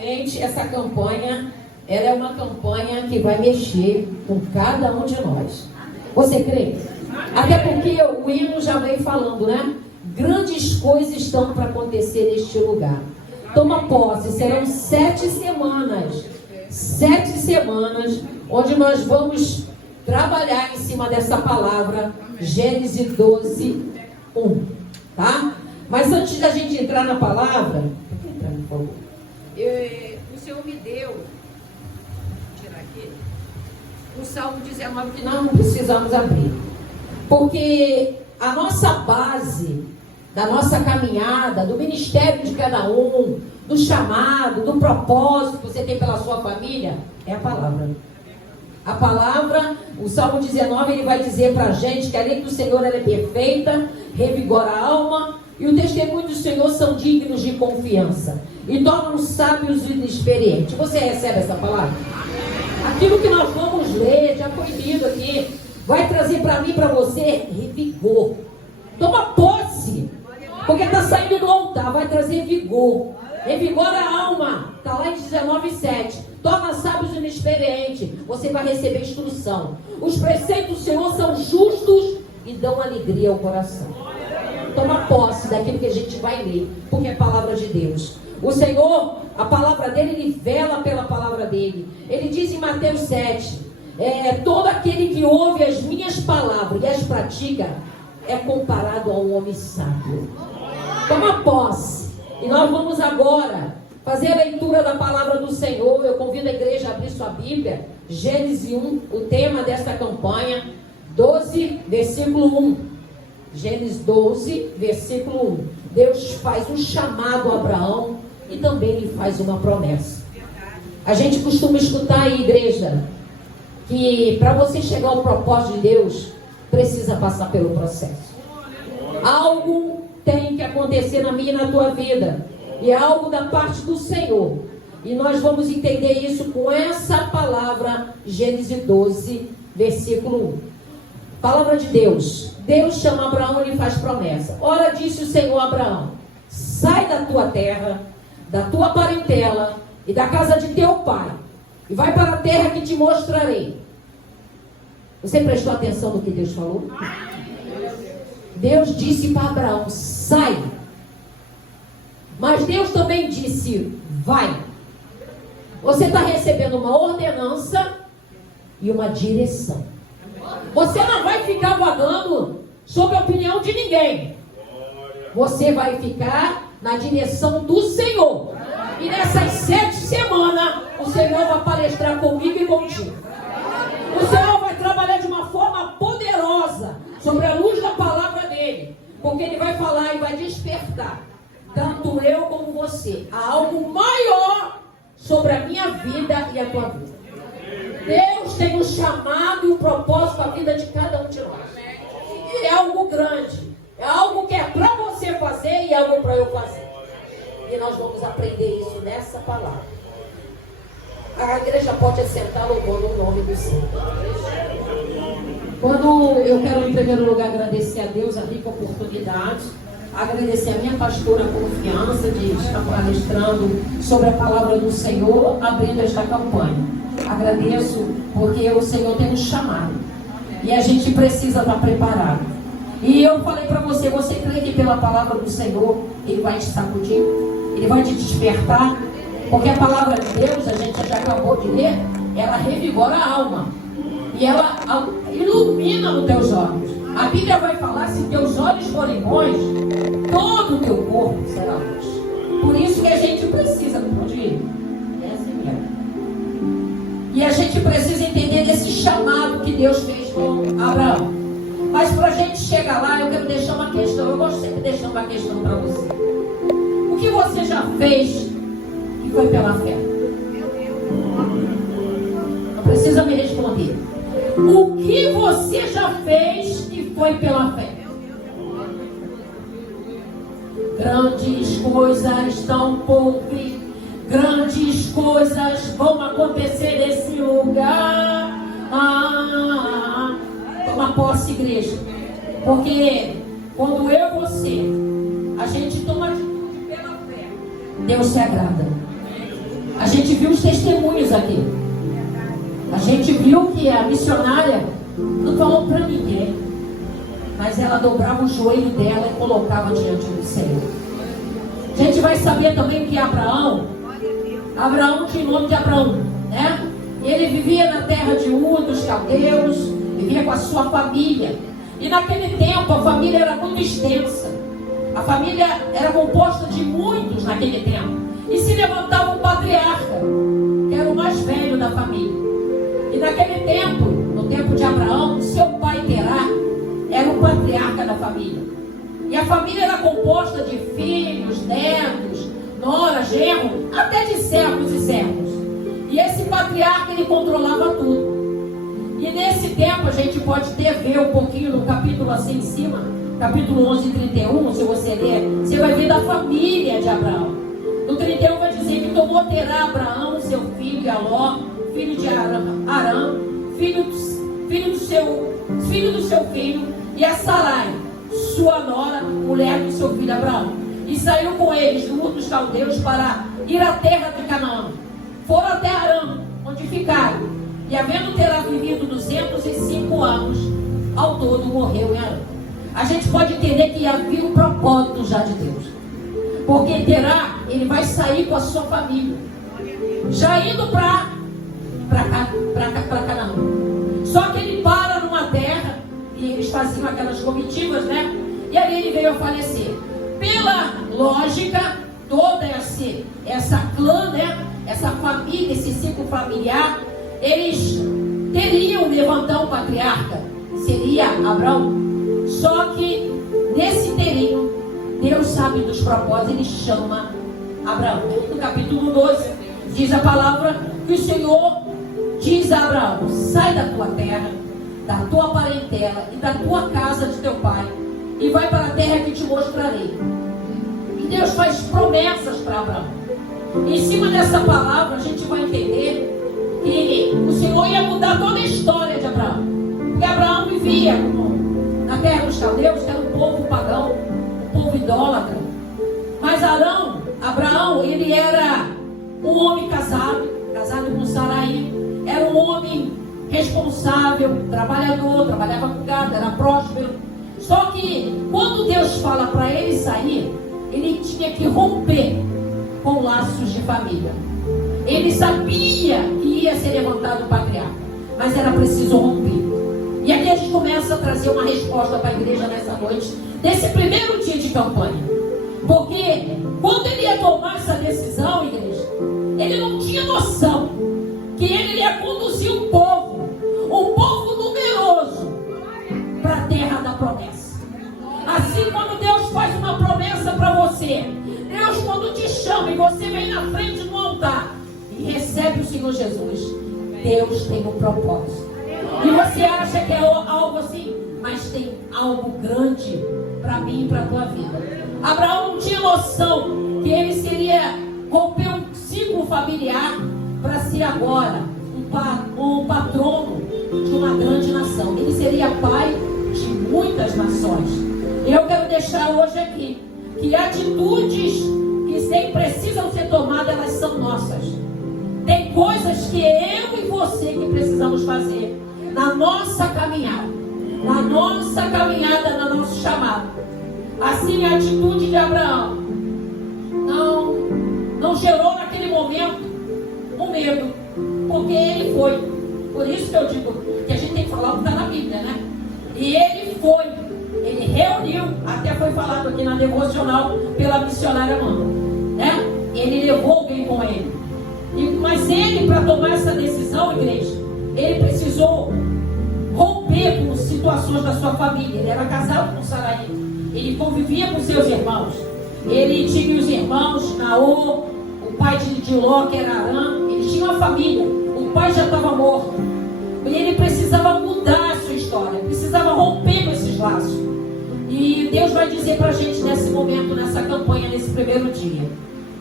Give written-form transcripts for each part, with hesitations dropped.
realmente essa campanha, ela é uma campanha que vai mexer com cada um de nós. Você crê? Até porque o hino já vem falando, né? Grandes coisas estão para acontecer neste lugar. Toma posse, serão 7 semanas. 7 semanas, onde nós vamos trabalhar em cima dessa palavra, Gênesis 12, 1. Tá? Mas antes da gente entrar na palavra, por favor. O Senhor me deu, vou tirar aqui, o Salmo 19, que nós não precisamos abrir. Porque a nossa base, da nossa caminhada, do ministério de cada um, do chamado, do propósito que você tem pela sua família, é a palavra. A palavra, o Salmo 19, ele vai dizer para a gente que a lei do Senhor ela é perfeita, revigora a alma, e o testemunho do Senhor são dignos de confiança, e tornam sábios e inexperientes. Você recebe essa palavra? Aquilo que nós vamos ler, já foi lido aqui, vai trazer para mim e para você vigor. Toma posse, porque está saindo do altar, vai trazer vigor. Revigora a alma, está lá em 19:7. Torna sábios e inexperientes. Você vai receber instrução. Os preceitos do Senhor são justos e dão alegria ao coração. Toma posse daquilo que a gente vai ler, porque é a palavra de Deus. O Senhor, a palavra dele, ele vela pela palavra dele. Ele diz em Mateus 7, todo aquele que ouve as minhas palavras e as pratica é comparado a um homem sábio. Toma posse. E nós vamos agora fazer a leitura da palavra do Senhor. Eu convido a igreja a abrir sua Bíblia. Gênesis 1, o tema desta campanha, 12, versículo 1. Gênesis 12, versículo 1. Deus faz um chamado a Abraão e também lhe faz uma promessa. A gente costuma escutar aí, igreja, que para você chegar ao propósito de Deus, precisa passar pelo processo. Algo tem que acontecer na minha e na tua vida. E é algo da parte do Senhor. E nós vamos entender isso com essa palavra, Gênesis 12, versículo 1. Palavra de Deus. Deus chama Abraão e lhe faz promessa. Ora, disse o Senhor a Abraão: sai da tua terra, da tua parentela e da casa de teu pai, e vai para a terra que te mostrarei. Você prestou atenção no que Deus falou? Deus disse para Abraão: sai. Mas Deus também disse: vai. Você está recebendo uma ordenança e uma direção. Você não vai ficar vagando sob a opinião de ninguém. Você vai ficar na direção do Senhor. E nessas 7 semanas, o Senhor vai palestrar comigo e contigo. O Senhor vai trabalhar de uma forma poderosa sobre a luz da palavra dele. Porque ele vai falar e vai despertar, tanto eu como você, há algo maior sobre a minha vida e a tua vida. Deus tem um chamado e um propósito para a vida de cada um de nós. E é algo grande. É algo que é para você fazer e é algo para eu fazer. E nós vamos aprender isso nessa palavra. A igreja pode assentar louvando o nome do Senhor. Quando eu quero, em primeiro lugar, agradecer a Deus a rica oportunidade, agradecer a minha pastora a confiança de estar palestrando sobre a palavra do Senhor, abrindo esta campanha. Agradeço porque o Senhor tem nos chamado e a gente precisa estar preparado. E eu falei para você, você crê que pela palavra do Senhor Ele vai te sacudir, Ele vai te despertar, porque a palavra de Deus, a gente já acabou de ler, ela revigora a alma e ela ilumina os teus olhos. A Bíblia vai falar: se teus olhos forem bons, todo o teu corpo será luz. Por isso que a gente precisa, não pode ir? É assim mesmo. E a gente precisa entender desse chamado que Deus fez com Abraão. Mas para a gente chegar lá, eu quero deixar uma questão. Eu gosto sempre de deixar uma questão para você. O que você já fez que foi pela fé? Não precisa me responder. O que você já fez que foi pela fé? Grandes coisas estão por vir. Grandes coisas vão acontecer nesse lugar. Toma posse, igreja. Porque quando eu e você, a gente toma atitude pela fé, Deus se agrada. viu os testemunhos aqui. A gente viu que a missionária não falou para ninguém, mas ela dobrava o joelho dela e colocava diante do Senhor. A gente vai saber também que Abraão tinha o nome de Abraão, né? Ele vivia na terra de Ur, dos caldeus, vivia com a sua família. E naquele tempo a família era muito extensa. A família era composta de muitos naquele tempo. E se levantava um patriarca, que era o mais velho da família. E naquele tempo, no tempo de Abraão, seu pai Terá era o patriarca da família. E a família era composta de filhos, netos, nora, genro, até de servos e servos. E esse patriarca, ele controlava tudo. E nesse tempo a gente pode ver um pouquinho no capítulo assim em cima, capítulo 11, 31, se você ler, você vai ver da família de Abraão. No 31 vai dizer que tomou Terá Abraão, seu filho, Aló, filho de Arã, filho do seu filho, e a Sarai, sua nora, mulher do seu filho Abraão. E saiu com eles do Ur dos caldeus para ir à terra de Canaã. Foram até Arã, onde ficaram. E havendo Terá vivido 205 anos, ao todo morreu em Arã. A gente pode entender que havia um propósito já de Deus. Porque Terá, ele vai sair com a sua família, já indo para Canaã. Só que ele para numa terra, e eles faziam aquelas comitivas, né? E aí ele veio a falecer. Pela lógica, toda essa clã, né? Essa família, esse ciclo familiar, eles teriam levantar um patriarca, seria Abraão. Só que nesse inteirinho, Deus sabe dos propósitos, ele chama Abraão. No capítulo 12, diz a palavra que o Senhor diz a Abraão: sai da tua terra, da tua parentela e da tua casa de teu pai, e vai para a terra que te mostrarei. E Deus faz promessas para Abraão. Em cima dessa palavra, a gente vai entender que o Senhor ia mudar toda a história de Abraão. Porque Abraão vivia na terra dos caldeus, que era um povo pagão, um povo idólatra. Mas Abraão, ele era um homem casado com Sarai. Era um homem responsável, trabalhador, trabalhava com gado, era próspero. Só que quando Deus fala para ele sair, ele tinha que romper com laços de família. Ele sabia que ia ser levantado o patriarca, mas era preciso romper. E aqui a gente começa a trazer uma resposta para a igreja nessa noite, nesse primeiro dia de campanha. Porque quando ele ia tomar essa decisão, igreja, ele não tinha noção que ele ia conduzir um povo numeroso, para a terra da promessa. Assim, quando Deus faz uma promessa para você, Deus, quando te chama e você vem na frente do altar e recebe o Senhor Jesus, Deus tem um propósito. E você acha que é algo assim, mas tem algo grande para mim e para a tua vida. Abraão não tinha noção que ele seria romper um ciclo familiar para ser agora um patrono de uma grande nação. Ele seria pai de muitas nações. Eu quero deixar hoje aqui que atitudes que precisam ser tomadas, elas são nossas. Tem coisas que eu e você que precisamos fazer na nossa caminhada, no nosso chamado. Assim, a atitude de Abraão não gerou naquele momento um medo, porque ele foi. Por isso que eu digo que a gente tem que falar o que está na Bíblia, né? E ele foi, ele reuniu, até foi falado aqui na devocional pela missionária Amanda, né? Ele levou alguém com ele. Mas ele, para tomar essa decisão, igreja, ele precisou romper com situações da sua família. Ele era casado com Sarai, ele convivia com seus irmãos. Ele tinha os irmãos Naor, o pai de Ló, que era Arã. Ele tinha uma família, o pai já estava morto. E ele precisava mudar a sua história, precisava romper com esses laços. E Deus vai dizer para a gente nesse momento, nessa campanha, nesse primeiro dia: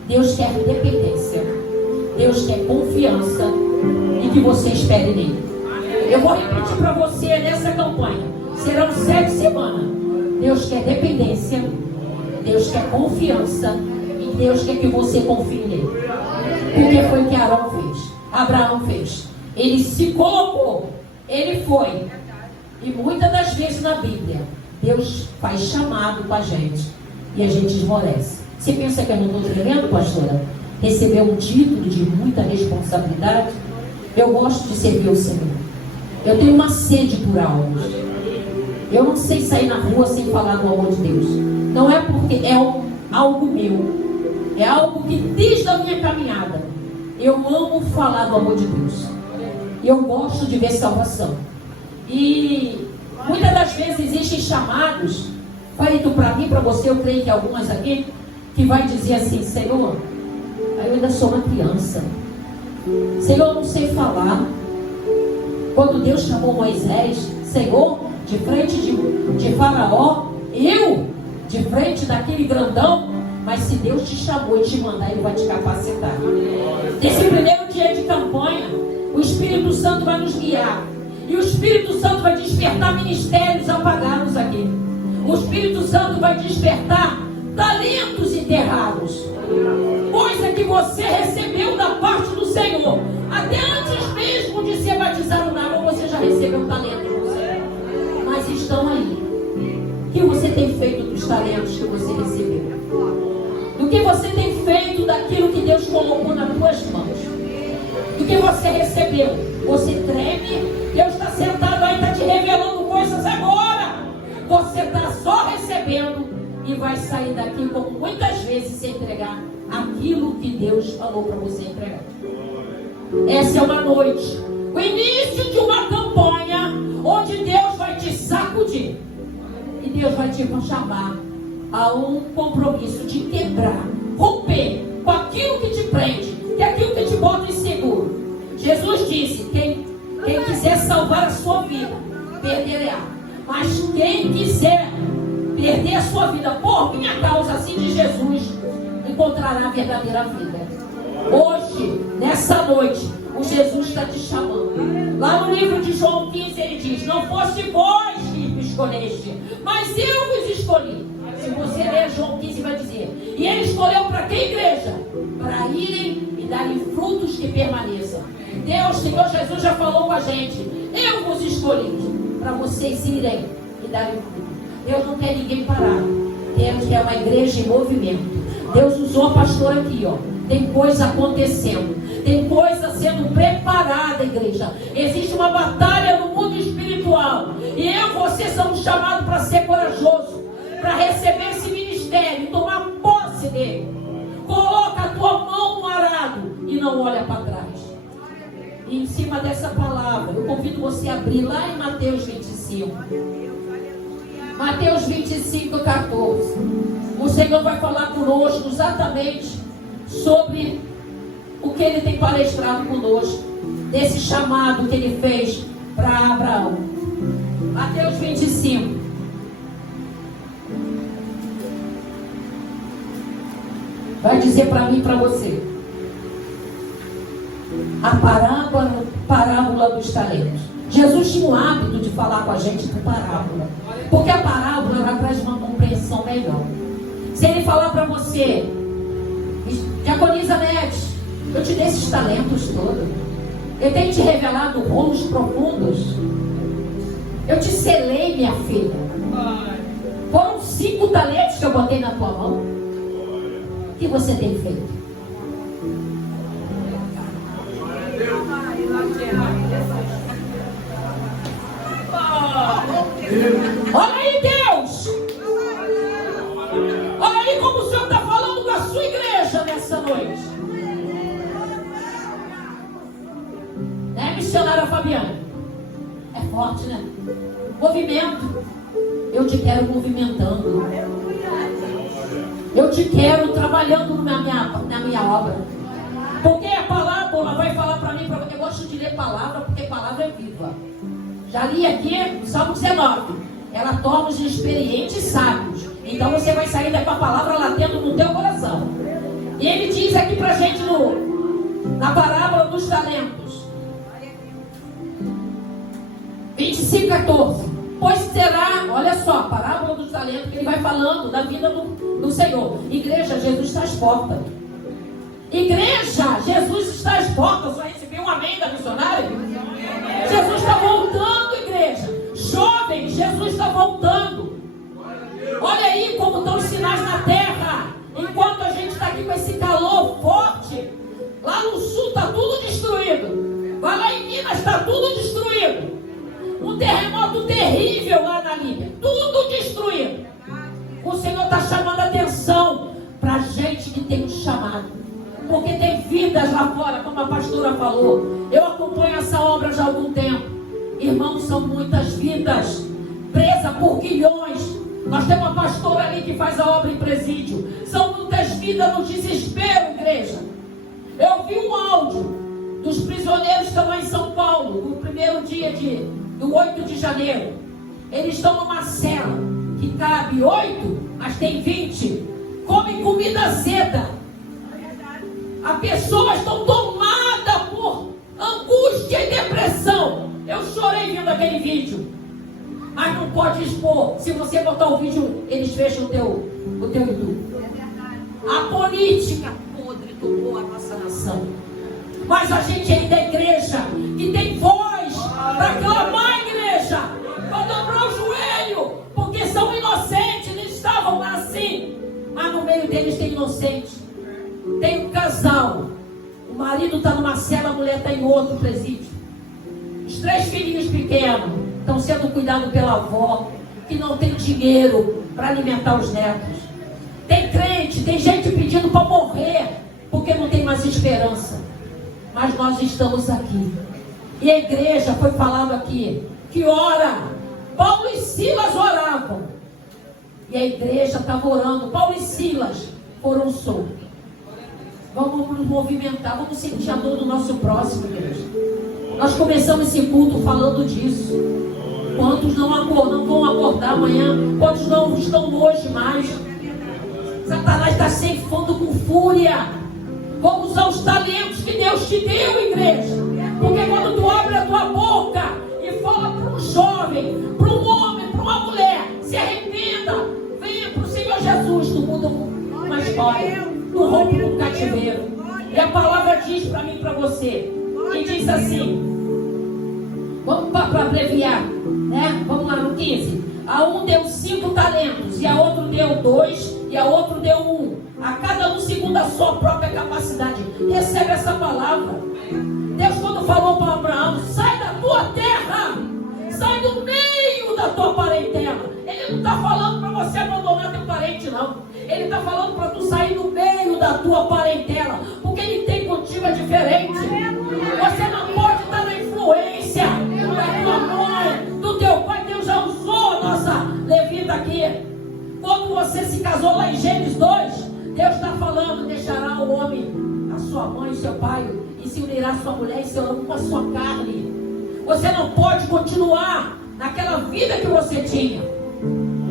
Deus quer dependência, Deus quer confiança, e que você espere nele. Eu vou repetir para você nessa campanha. Serão 7 semanas. Deus quer dependência, Deus quer confiança, e Deus quer que você confie nele. Porque foi o que Abraão fez. Ele se colocou, ele foi. E muitas das vezes na Bíblia, Deus faz chamado com a gente e a gente esmorece. Você pensa que eu não estou querendo, pastora, receber um título de muita responsabilidade? Eu gosto de servir o Senhor. Eu tenho uma sede por almas. Eu não sei sair na rua sem falar do amor de Deus. Não é porque é algo meu. É algo que desde a minha caminhada eu amo falar do amor de Deus. E eu gosto de ver salvação. E muitas das vezes existem chamados, feito para mim, para você, eu creio que algumas aqui, que vai dizer assim: Senhor, eu ainda sou uma criança. Senhor, eu não sei falar. Quando Deus chamou Moisés, Senhor, de frente de Faraó, eu, de frente daquele grandão, mas se Deus te chamou e te mandar, Ele vai te capacitar. Nesse primeiro dia de campanha, o Espírito Santo vai nos guiar. E o Espírito Santo vai despertar ministérios apagados aqui. O Espírito Santo vai despertar talentos enterrados. Coisa que você recebeu da parte do Senhor. Até antes mesmo de ser batizado na água, você já recebeu talentos do Senhor. Mas estão aí. O que você tem feito dos talentos que você recebeu? Do que você tem feito daquilo que Deus colocou nas tuas mãos? Do que você recebeu? Você treme? Deus está sentado aí, está te revelando coisas agora. Você está só recebendo e vai sair daqui como muitas vezes sem entregar aquilo que Deus falou para você entregar. Essa é uma noite, o início de uma campanha onde Deus vai te sacudir e Deus vai te chamar a um compromisso de quebrar, romper com aquilo que te prende, que é aquilo que te bota inseguro. Jesus disse: quem quiser salvar a sua vida, perderá. Mas quem quiser perder a sua vida por minha causa, assim de Jesus, encontrará a verdadeira vida. Hoje, nessa noite, o Jesus está te chamando. Lá no livro de João 15 ele diz: não fosse vós que me escolheste, mas eu vos escolhi. Se você ler João 15 vai dizer: e ele escolheu para que igreja? Para irem e darem frutos que permaneçam. Deus, Senhor Jesus já falou com a gente: eu vos escolhi para vocês irem e darem fruto. Deus não quer ninguém parar. Deus quer uma igreja em movimento. Deus usou a pastora aqui, ó. Tem coisa acontecendo. Tem coisa sendo preparada, igreja. Existe uma batalha no mundo espiritual. E eu e você somos chamados para ser corajoso, para receber esse ministério, tomar posse dele. Coloca a tua mão no arado e não olha para trás. E em cima dessa palavra, eu convido você a abrir lá em Mateus 25. Mateus 25, 14. O Senhor vai falar conosco exatamente sobre o que Ele tem palestrado conosco, desse chamado que Ele fez para Abraão. Mateus 25. Vai dizer para mim e para você a parábola dos talentos. Jesus tinha o hábito de falar com a gente por parábola, porque a parábola ela traz uma compreensão melhor. Se ele falar para você: Diaconisa Neves, eu te dei esses talentos todos, eu tenho te revelado rolos profundos, eu te selei, minha filha, foram 5 talentos que eu botei na tua mão. O que você tem feito? Olha aí, Deus! Olha aí como o Senhor está falando com a sua igreja nessa noite. Né, missionária Fabiana? É forte, né? Movimento. Eu te quero movimentando. Eu te quero trabalhando na minha obra. Porque a palavra vai falar para mim, eu gosto de ler palavra, porque palavra é viva. Já li aqui, Salmo 19. Ela torna os experientes sábios. Então você vai sair daí com a palavra latendo no teu coração. E ele diz aqui pra gente na parábola dos talentos. 25, 14. Pois será, olha só, a parábola dos talentos que ele vai falando da vida do Senhor. Igreja, Jesus está às portas. Igreja, Jesus está às portas. Só recebi um amém da missionária. Jesus está voltando, igreja. Jovens, Jesus está voltando. Olha aí como estão os sinais na terra. Enquanto a gente está aqui com esse calor forte, lá no sul está tudo destruído. Vai lá em Minas, está tudo destruído. Um terremoto terrível lá na Líbia. Tudo destruído. O Senhor está chamando a atenção para a gente que tem um chamado. Porque tem vidas lá fora, como a pastora falou. Eu acompanho essa obra já há algum tempo. Irmãos, são muitas vidas presas por quilhões. Nós temos uma pastora ali que faz a obra em presídio. São muitas vidas no desespero, igreja. Eu vi um áudio dos prisioneiros que estão lá em São Paulo, no primeiro dia do 8 de janeiro. Eles estão numa cela que cabe 8, mas tem 20. Comem comida azeda. As pessoas estão tomadas por angústia e depressão. Eu chorei vendo aquele vídeo. Mas não pode expor. Se você botar o vídeo, eles fecham o teu YouTube. A política podre tomou a nossa nação. Mas a gente ainda é igreja que tem voz para clamar, igreja, para dobrar o joelho, porque são inocentes. Eles estavam lá assim, mas no meio deles tem inocentes. Tem um casal, o marido está numa cela, a mulher está em outro presídio. Os 3 filhinhos pequenos estão sendo cuidados pela avó, que não tem dinheiro para alimentar os netos. Tem crente, tem gente pedindo para morrer, porque não tem mais esperança. Mas nós estamos aqui. E a igreja, foi falado aqui, que ora. Paulo e Silas oravam. E a igreja estava orando. Paulo e Silas foram soltos. Vamos nos movimentar, vamos sentir a dor do nosso próximo, igreja. Nós começamos esse culto falando disso. Quantos não vão acordar amanhã? Quantos não estão hoje mais? Satanás está ceifando com fúria. Vamos usar os talentos que Deus te deu, igreja. Porque quando tu abre a tua boca e fala para um jovem, para um homem, para uma mulher, se arrependa, venha para o Senhor Jesus, tu muda uma história. Tu rompe um cativeiro. E a palavra diz para mim e para você, que diz assim, vamos para abreviar, né? Vamos lá no 15. A um deu 5 talentos, e a outro deu 2, e a outro deu 1. A cada um segundo a sua própria capacidade. Recebe essa palavra. Deus, quando falou para Abraão, sai da tua terra, sai do meio da tua parentela. Ele não está falando para você abandonar teu parente, não. Ele está falando para tu sair do meio da tua parentela, porque ele tem contigo é diferente. Você não pode estar na influência da tua mãe, do teu pai. Deus já usou a nossa levita aqui. Quando você se casou lá em Gênesis 2, Deus está falando, deixará o homem a sua mãe e seu pai, e se unirá a sua mulher e serão com a sua carne. Você não pode continuar naquela vida que você tinha,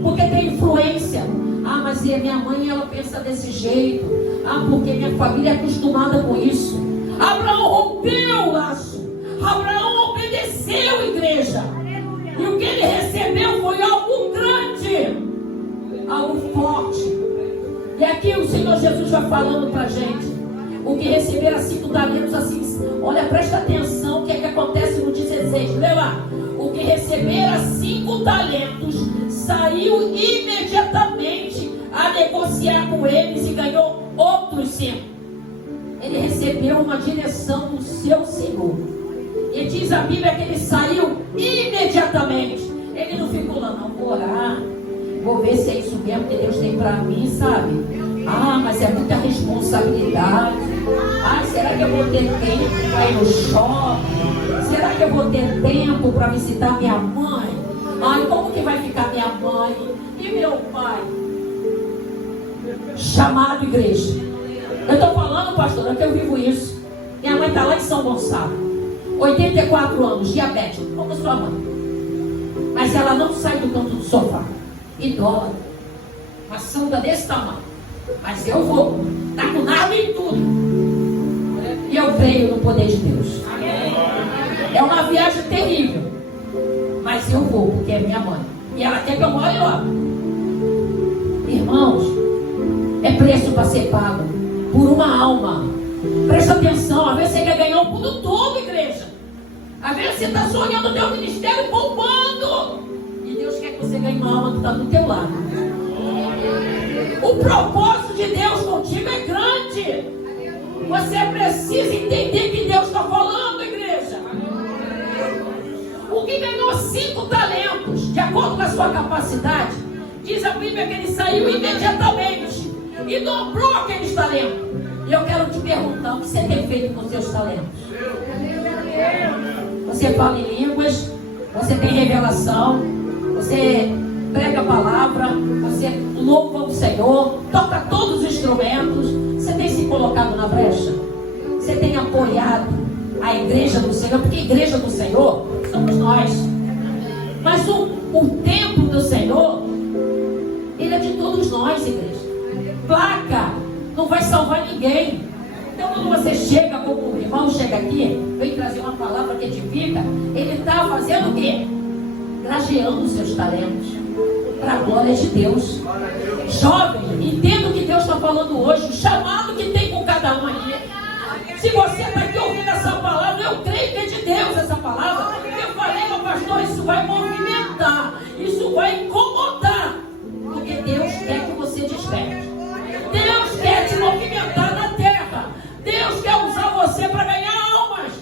porque tem influência. Ah, mas e a minha mãe, ela pensa desse jeito. Ah, porque minha família é acostumada com isso. Abraão rompeu o laço. Abraão obedeceu, igreja. E o que ele recebeu foi algo grande, algo forte. E aqui o Senhor Jesus vai falando para a gente. O que receberam 5 talentos, assim, olha, presta atenção o que é que acontece no 16. Lê lá. O que receberam 5 talentos saiu imediatamente a negociar com eles e ganhou outros 5. Ele recebeu uma direção do seu Senhor. E diz a Bíblia que ele saiu imediatamente. Ele não ficou lá, não, vou orar, vou ver se é isso mesmo que Deus tem para mim, sabe? Ah, mas é muita responsabilidade. Ah, será que eu vou ter tempo para ir no shopping? Será que eu vou ter tempo para visitar minha mãe? Ai, como que vai ficar minha mãe e meu pai? Chamado, igreja. Eu estou falando, pastor, é que eu vivo isso. Minha mãe está lá em São Gonçalo, 84 anos, diabética, como sua mãe. Mas ela não sai do canto do sofá. Idosa, uma santa desse tamanho. Mas eu vou, tá com nada em tudo. E eu creio no poder de Deus. É uma viagem terrível, mas eu vou, porque é minha mãe. E ela quer que eu more lá. Irmãos, é preço para ser pago por uma alma. Presta atenção, às vezes você quer ganhar o mundo todo, igreja. Às vezes você está sonhando o teu ministério bombando. E Deus quer que você ganhe uma alma que está do teu lado. O propósito de Deus contigo é grande. Você precisa entender que Deus está falando, igreja. O que ganhou 5 talentos, de acordo com a sua capacidade, diz a Bíblia que ele saiu imediatamente e dobrou aqueles talentos. E eu quero te perguntar, o que você tem feito com os seus talentos? Você fala em línguas, você tem revelação, você prega a palavra, você louva o Senhor, toca todos os instrumentos. Você tem se colocado na brecha? Você tem apoiado a igreja do Senhor? Porque a igreja do Senhor somos nós. Mas o templo do Senhor, ele é de todos nós, igreja. Placa não vai salvar ninguém. Então quando você chega, como o irmão chega aqui, vem trazer uma palavra que edifica, ele está fazendo o quê? Grajeando os seus talentos para a glória de Deus. Jovem, entenda o que Deus está falando hoje, o chamado que tem com cada um aqui. Se você está aqui ouvindo essa palavra, eu creio que é de Deus essa palavra. Eu falei, meu pastor, isso vai movimentar, isso vai incomodar, porque Deus quer que você desperte. Deus quer te movimentar na terra. Deus quer usar você para ganhar almas.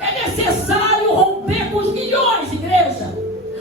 É necessário romper com os milhões, igreja.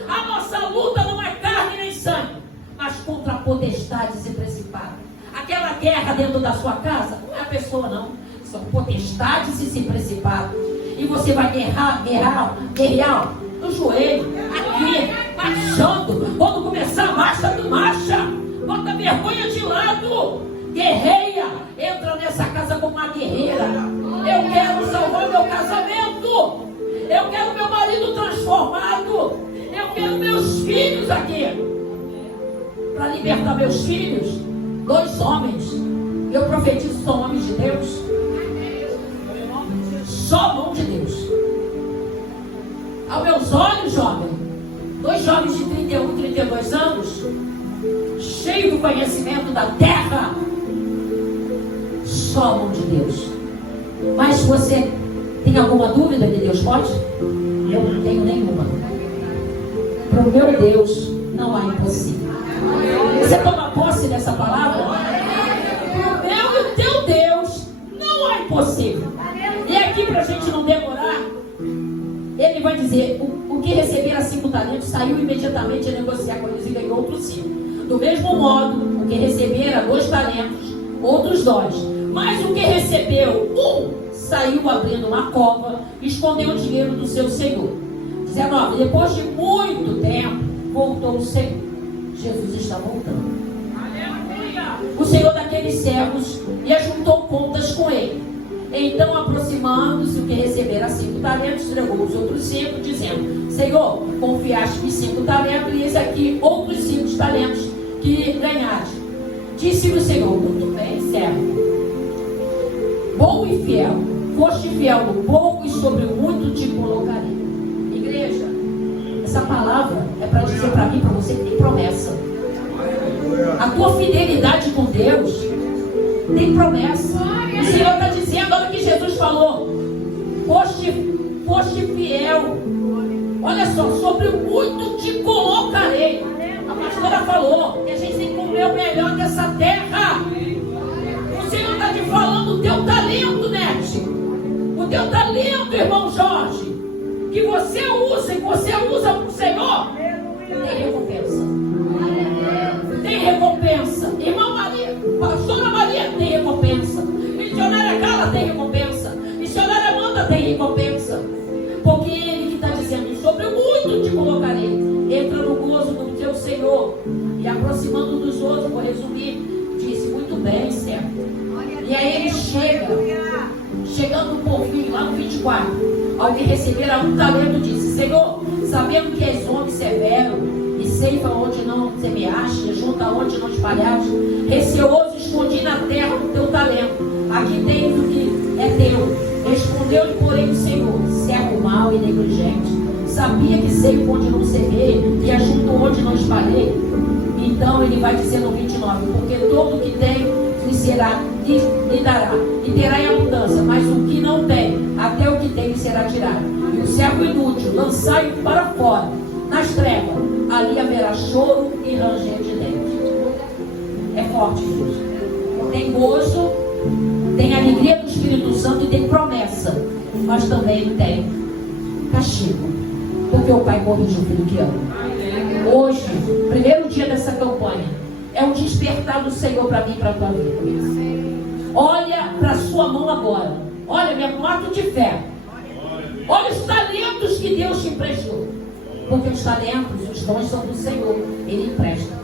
A nossa luta não é carne nem sangue, mas contra potestades e principados. Aquela guerra dentro da sua casa não é a pessoa, não. São potestades e principados. E você vai guerrear no joelho, aqui, marchando. Quando começar a marcha, tu marcha. Bota a vergonha de lado. Guerreia. Entra nessa casa como uma guerreira. Eu quero salvar meu casamento. Eu quero meu marido transformado. Eu quero meus filhos aqui. Para libertar meus filhos, 2 homens. Eu profetizo, são homens de Deus. Só mão de Deus. Aos meus olhos, jovem, 2 jovens de 31, 32 anos, cheios do conhecimento da terra. Só mão de Deus. Mas você tem alguma dúvida que Deus pode? Eu não tenho nenhuma. Para o meu Deus não há impossível. Você toma posse dessa palavra? Para o meu e o teu Deus não há impossível. E aqui, para a gente não demorar, ele vai dizer: o que recebera 5 talentos saiu imediatamente a negociar com eles e ganhou outros 5. Do mesmo modo, o que recebera 2 talentos, outros 2. Mas o que recebeu 1 saiu abrindo uma cova e escondeu o dinheiro do seu senhor. 19. Depois de muito tempo, voltou o Senhor. Jesus está voltando. Aleluia! O Senhor daqueles servos e ajuntou contas com ele. Então, aproximando-se, o que recebera 5 talentos, entregou os outros 5, dizendo: Senhor, confiaste-me 5 talentos, e eis aqui outros 5 talentos que ganhaste. Disse-lhe o Senhor: muito bem, servo, bom e fiel, foste fiel no pouco, e sobre o muito te colocarei. Igreja, essa palavra é para dizer para mim e para você que tem promessa. A tua fidelidade com Deus tem promessa. O Senhor está dizendo, olha o que Jesus falou: foste fiel. Olha só, sobre o muito te colocarei. A pastora falou que a gente tem que comer o melhor dessa terra. O Senhor está te falando o teu talento, Nete. O teu talento, irmão Jorge, que você usa e você usa para o Senhor, tem recompensa. Tem recompensa. Irmã Maria, pastora Maria, tem recompensa. Missionária Carla tem recompensa. Missionária Amanda tem recompensa. Porque ele que está dizendo: sobre o muito te colocarei. Entra no gozo do teu Senhor. E aproximando dos outros, vou resumir, disse: muito bem, servo. E aí ele chegando por fim, lá no 24, ao que recebera 1 talento, disse: Senhor, sabendo que és homem severo, e ceifa onde não semeaste, junta onde não espalhaste, receoso escondi na terra o teu talento. Aqui tens o que é teu. Respondeu-lhe, porém, o Senhor: servo mau e negligente, sabia que ceifa onde não semeei, e ajunto onde não espalhei. Então ele vai dizer no 29: porque todo o que tem lhe será lhe dará, e terá em abundância, mas o que não tem, até o que tem será tirado. E o servo inútil, lançai-o para fora, nas trevas, ali haverá choro e ranger de dentes. É forte, gente. Tem gozo, tem alegria do Espírito Santo e tem promessa, mas também tem castigo, porque o Pai corrige o filho que ama. Hoje, primeiro dia dessa campanha, é um despertar do Senhor para mim e para a tua vida. Olha para a sua mão agora. Olha, meu ato de fé. Olha os talentos que Deus te emprestou. Porque os talentos, os dons são do Senhor. Ele empresta.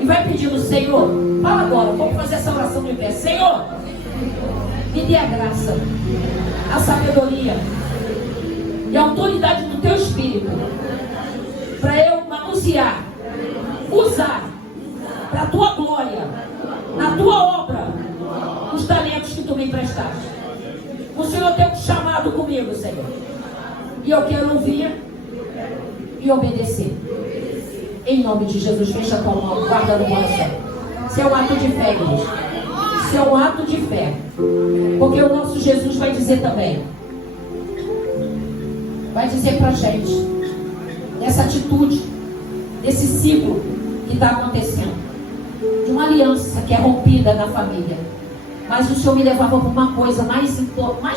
E vai pedindo, Senhor, fala agora, vamos fazer essa oração de pé. Senhor, me dê a graça, a sabedoria e a autoridade do teu Espírito para eu manusear, usar para a tua glória, na tua obra, os talentos que tu me emprestaste. O Senhor tem um chamado comigo, Senhor, e eu quero ouvir e obedecer. Em nome de Jesus, fecha a tua mão, guarda no coração. Isso é um ato de fé, igreja. Isso é um ato de fé. Porque o nosso Jesus vai dizer também, vai dizer pra gente, dessa atitude, desse ciclo que está acontecendo, de uma aliança que é rompida na família. Mas o Senhor me levava para uma coisa mais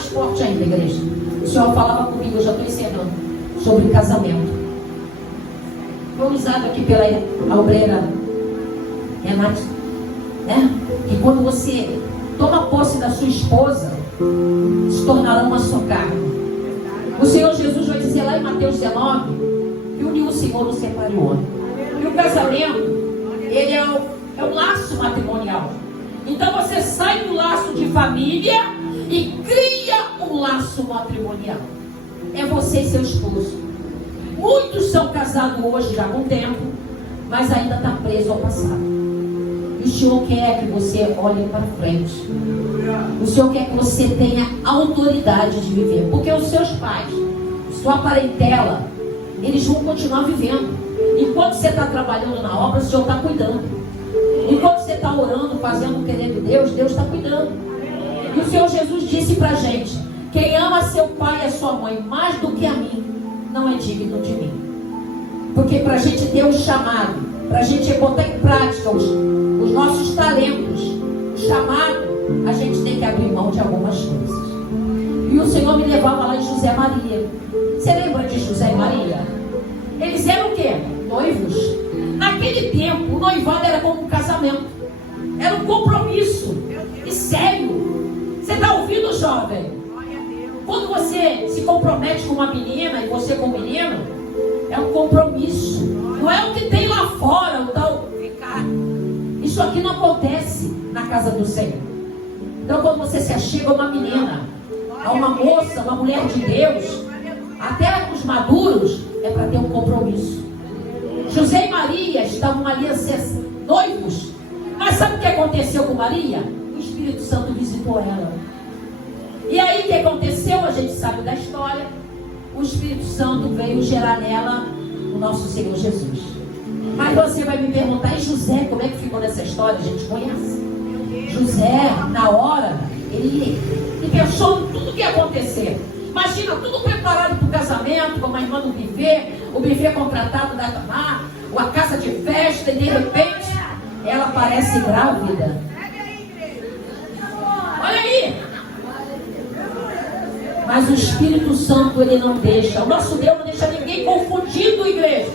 forte ainda, igreja. O Senhor falava comigo, eu já estou encerrando, sobre casamento. Foi usado aqui pela obreira Renata, né? Que quando você toma posse da sua esposa, se tornará uma só carne. O Senhor Jesus vai dizer lá em Mateus 19 que uniu o Senhor no separa o homem. E o casamento, ele é um laço matrimonial. Então você sai do laço de família e cria um laço matrimonial. É você e seu esposo. Muitos são casados hoje já há algum tempo, mas ainda está preso ao passado. E o Senhor quer que você olhe para frente. O Senhor quer que você tenha autoridade de viver. Porque os seus pais, sua parentela, eles vão continuar vivendo. Enquanto você está trabalhando na obra, o Senhor está cuidando. Enquanto você está orando, fazendo, querendo Deus, Deus está cuidando. E o Senhor Jesus disse para a gente: quem ama seu pai e a sua mãe mais do que a mim, não é digno de mim. Porque para a gente ter um chamado, para a gente botar em prática os nossos talentos, o chamado, a gente tem que abrir mão de algumas coisas. E o Senhor me levava lá em José Maria. Você lembra de José e Maria? Eles eram o quê? Noivos. Naquele tempo, o noivado era como um casamento. Era um compromisso. E sério. Você está ouvindo, jovem? Quando você se compromete com uma menina e você com um menino, é um compromisso. Não é o que tem lá fora, o tal. Isso aqui não acontece na casa do Senhor. Então, quando você se achega a uma menina, a uma moça, uma mulher de Deus, até os maduros, é para ter um compromisso. José e Maria estavam ali a ser noivos. Mas sabe o que aconteceu com Maria? O Espírito Santo visitou ela. E aí o que aconteceu? A gente sabe da história. O Espírito Santo veio gerar nela o nosso Senhor Jesus. Mas você vai me perguntar, e José, como é que ficou nessa história? A gente conhece. José, na hora, ele pensou em tudo que ia acontecer. Imagina, tudo preparado para o casamento, como a irmã do o buffet contratado da Tamar, a casa de festa, e de repente, ela aparece grávida. Olha aí! Mas o Espírito Santo, ele não deixa. O nosso Deus não deixa ninguém confundido, igreja.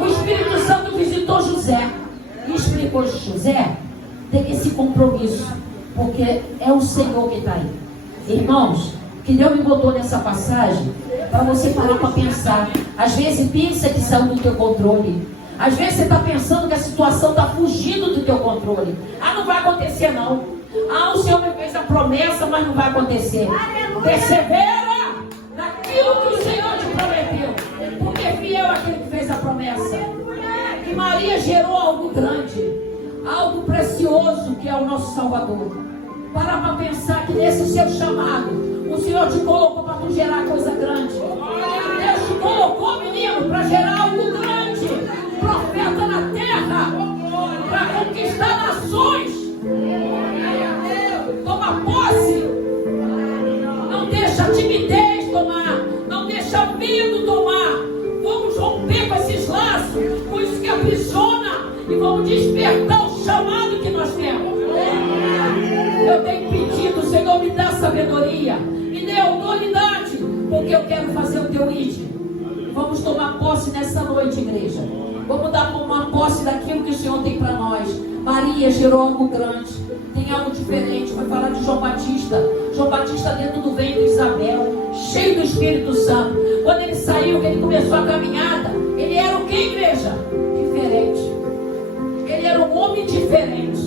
O Espírito Santo visitou José e explicou: José, tem esse compromisso, porque é o Senhor que está aí. Irmãos, que Deus me botou nessa passagem para você parar para pensar. Às vezes pensa que saiu do teu controle. Às vezes você está pensando que a situação está fugindo do teu controle. Ah, não vai acontecer não. Ah, o Senhor me fez a promessa, mas não vai acontecer. Persevera naquilo que o Senhor te prometeu, porque fiel é aquele que fez a promessa. E Maria gerou algo grande, algo precioso, que é o nosso Salvador. Para pensar que nesse seu chamado, o Senhor te colocou para tu gerar coisa grande. Deus te colocou, menino, para gerar algo grande. Profeta na terra, para conquistar nações. Não deixa a timidez tomar. Não deixa medo tomar. Vamos romper com esses laços, com isso que aprisiona, e vamos despertar o chamado que nós temos. Eu tenho pedido, Senhor, me dá sabedoria, me dê autoridade, porque eu quero fazer o teu ídolo. Vamos tomar posse nessa noite, igreja. Vamos dar uma posse daquilo que o Senhor tem para nós. Maria gerou algo grande, tem algo diferente. Vai falar de João Batista. João Batista dentro do ventre de Isabel, cheio do Espírito Santo. Quando ele saiu, que ele começou a caminhada, ele era o que, igreja? Diferente. Ele era um homem diferente.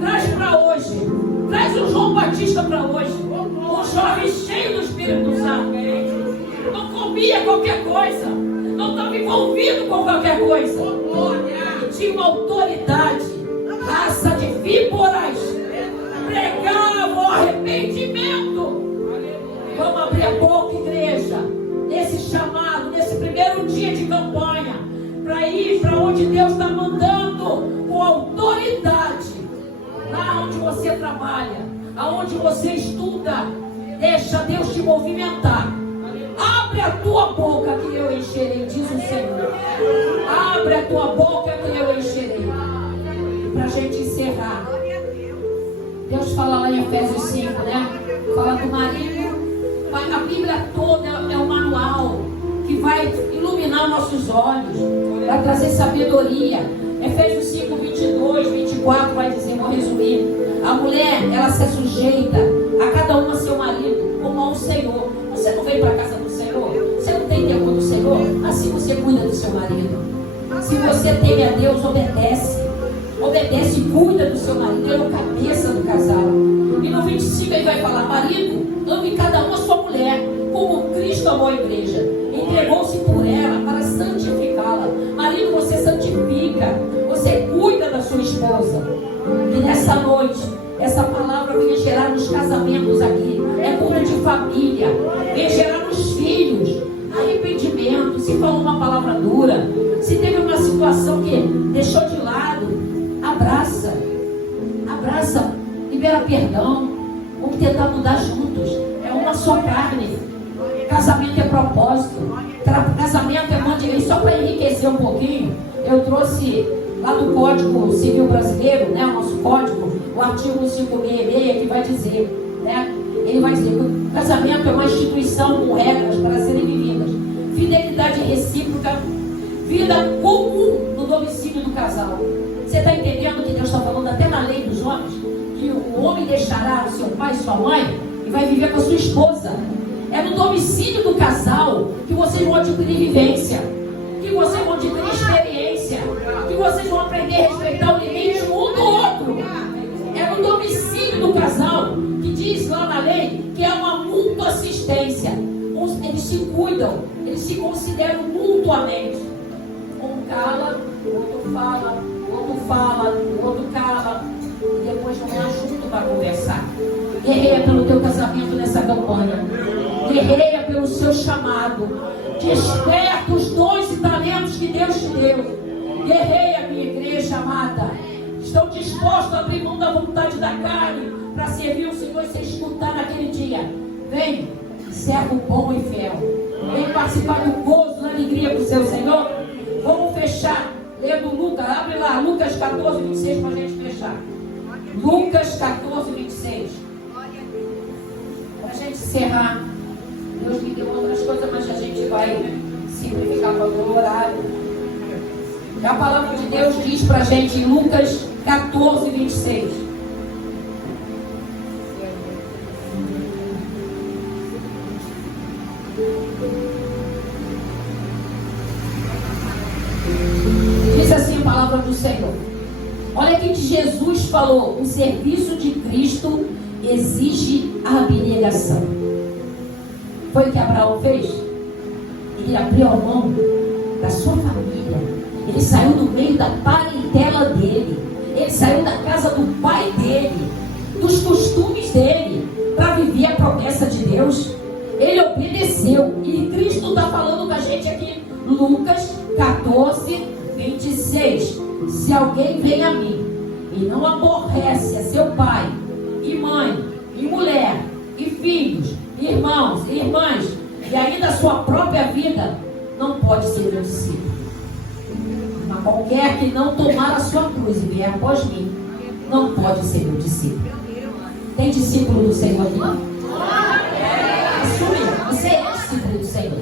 Traz para hoje. Traz o João Batista para hoje. Um jovem cheio do Espírito Santo. Não comia qualquer coisa. Não estava envolvido com qualquer coisa. Tinha uma autoridade. Raça de víboras. Pregava o arrependimento. Vamos abrir a boca, igreja. Nesse chamado, nesse primeiro dia de campanha. Para ir para onde Deus está mandando. Com autoridade. Lá onde você trabalha. Aonde você estuda. Deixa Deus te movimentar. Abre a tua boca que eu encherei, diz o Senhor. Abre a tua boca que eu encherei. Para a gente encerrar. Deus fala lá em Efésios 5, né? Fala do marido. A Bíblia toda é um manual que vai iluminar nossos olhos, vai trazer sabedoria. Efésios 5, 22, 24 vai dizer, vou resumir. A mulher, ela se sujeita a cada um a seu marido, como ao Senhor. Você não vem para a casa do Senhor? Você não tem tempo do Senhor? Assim você cuida do seu marido. Se você teme a Deus, obedece. Obedece e cuida do seu marido. Ele é o cabeça do casal. E no 25 ele vai falar, marido, ame cada um a sua mulher, como Cristo amou a igreja. Entregou-se por ela para santificá-la. Marido, você santifica. Você cuida da sua esposa. E nessa noite, essa palavra vem gerar nos casamentos aqui. É culto de família. Vem gerar nos filhos. Arrependimento. Se falou uma palavra dura. Se teve uma situação que deixou de lado. Abraça. Abraça. Libera perdão. Vamos tentar mudar juntos. É uma só carne. Casamento é propósito. Casamento é manter. Só para enriquecer um pouquinho, eu trouxe lá do Código Civil Brasileiro, né, o nosso código, o artigo 566, que vai dizer, né, ele vai dizer que o casamento é uma instituição com regras para serem vividas. Fidelidade recíproca, vida comum no domicílio do casal. Você está entendendo que Deus está falando até na lei dos homens? Que o homem deixará o seu pai e sua mãe e vai viver com a sua esposa. É no domicílio do casal que vocês vão adquirir vivência, que vocês vão adquirir experiência, que vocês vão aprender a respeitar o limite um do outro. É no domicílio do casal que diz lá na lei que é uma mútua assistência. Eles se cuidam, eles se consideram mutuamente. Um cala, o outro fala, o outro fala, o outro cala. E depois vão lá junto para conversar. Guerreia pelo teu casamento nessa campanha. Guerreia pelo seu chamado. Desperta os dons e talentos que Deus te deu. Guerreia, minha igreja amada. Estão dispostos a abrir mão da vontade da carne para servir o Senhor e se escutar naquele dia. Vem, servo bom e fiel. Vem participar do gozo, da alegria do seu Senhor. Vamos fechar lendo Lucas. Abre lá, Lucas 14, 26 para a gente fechar. Lucas 14, 26. Para a gente encerrar. Deus me deu outras coisas, mas a gente vai simplificar para o horário. A palavra de Deus diz para a gente em Lucas 14, 26. Diz assim a palavra do Senhor. Olha aqui que Jesus falou: o serviço de Cristo exige abnegação. Foi o que Abraão fez? Ele abriu a mão da sua família. Ele saiu do meio da parentela dele. Ele saiu da casa do pai dele, dos costumes dele, para viver a promessa de Deus. Ele obedeceu. E Cristo está falando com a gente aqui. Lucas 14, 26. Se alguém vem a mim e não aborrece a seu pai e mãe e mulher e filhos irmãos, irmãs, e ainda a sua própria vida, não pode ser meu discípulo. Mas qualquer que não tomar a sua cruz e vier após mim, não pode ser meu discípulo. Tem discípulo do Senhor aqui? Assume, você é discípulo do Senhor.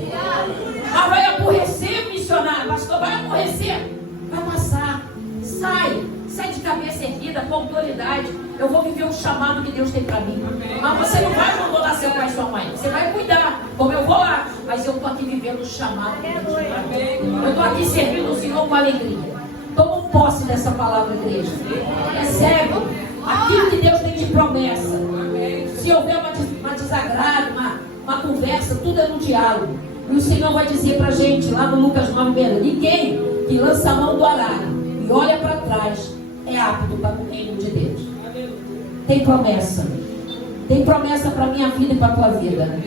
Ah, vai aborrecer, missionário, pastor, vai aborrecer. Vai passar, sai de cabeça erguida, com autoridade. Eu vou viver o chamado que Deus tem para mim. Mas você não vai abandonar seu pai e sua mãe. Você vai cuidar, como eu vou lá. Mas eu estou aqui vivendo o chamado que Deus tem para mim. Eu estou aqui servindo o Senhor com alegria. Tomo posse dessa palavra, igreja. Recebe aquilo que Deus tem de promessa. Se houver uma desagrado, uma conversa, tudo é no diálogo. E o Senhor vai dizer para a gente, lá no Lucas 9, ninguém que lança a mão do arado e olha para trás é apto para o reino de Deus. Tem promessa. Tem promessa para a minha vida e para a tua vida.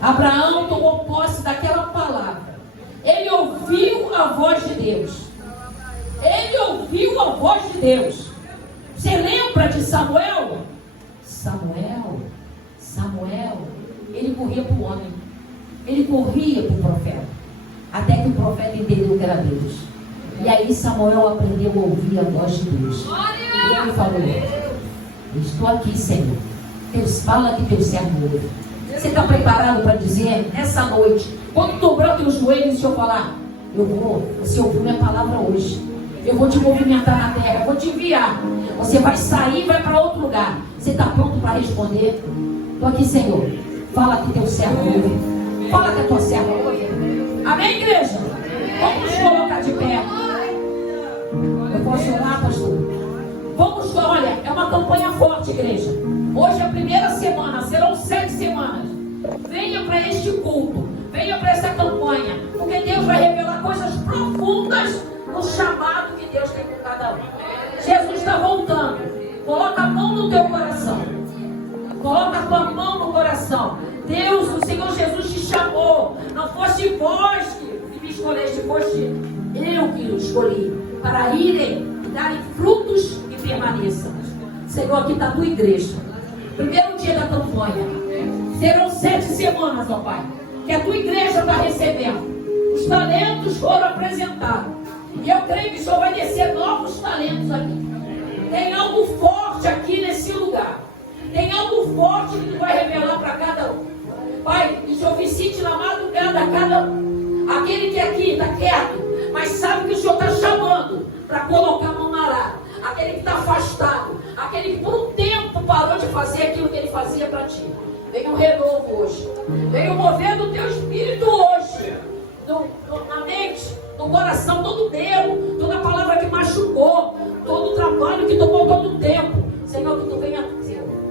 Abraão tomou posse daquela palavra. Ele ouviu a voz de Deus. Ele ouviu a voz de Deus. Você lembra de Samuel? Samuel, ele corria para o homem. Ele corria para o profeta. Até que o profeta entendeu que era Deus. E aí Samuel aprendeu a ouvir a voz de Deus. E ele falou: estou aqui, Senhor. Deus fala que teu servo ouve. Você está preparado para dizer nessa noite, quando dobrar teus joelhos e o Senhor falar: você ouviu minha palavra hoje. Eu vou te movimentar na terra, eu vou te enviar. Você vai sair e vai para outro lugar. Você está pronto para responder? Estou aqui, Senhor. Fala que teu servo ouve. Fala que a tua serva ouve. Amém, igreja? Vamos nos colocar de pé. Eu posso orar, pastor? Vamos, olha, é uma campanha forte, igreja. Hoje é a primeira semana, serão 7 semanas. Venha para este culto, venha para essa campanha, porque Deus vai revelar coisas profundas no chamado que Deus tem com cada um. Jesus está voltando. Coloca a mão no teu coração. Coloca a tua mão no coração. Deus, o Senhor Jesus te chamou. Não foste vós que me escolheste, foste eu que o escolhi, para irem e darem frutos e permaneçam. Senhor, aqui está a tua igreja. Primeiro dia da campanha. Serão 7 semanas, ó Pai, que a tua igreja está recebendo. Os talentos foram apresentados. E eu creio que o Senhor vai descer novos talentos aqui. Tem algo forte aqui nesse lugar. Tem algo forte que tu vai revelar para cada um. Pai, que o Senhor visite na madrugada cada um. Aquele que aqui está quieto, mas sabe que o Senhor está chamando para colocar a mão na arada. Aquele que está afastado. Aquele que por um tempo parou de fazer aquilo que ele fazia para ti. Venha um renovo hoje. Venha mover do teu espírito hoje. Na mente, no coração, todo erro, toda palavra que machucou, todo trabalho que tomou todo o tempo. Senhor, que tu venha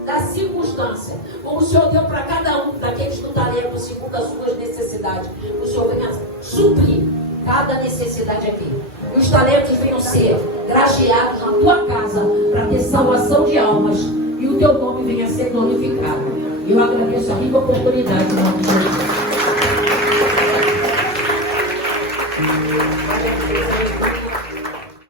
da circunstância, como o Senhor deu para cada um daqueles do talento, segundo as suas necessidades. O Senhor venha suprir cada necessidade aqui. E os talentos venham ser grajeados na tua casa para ter salvação de almas e o teu nome venha ser glorificado. Eu agradeço a rica oportunidade em nome de Jesus.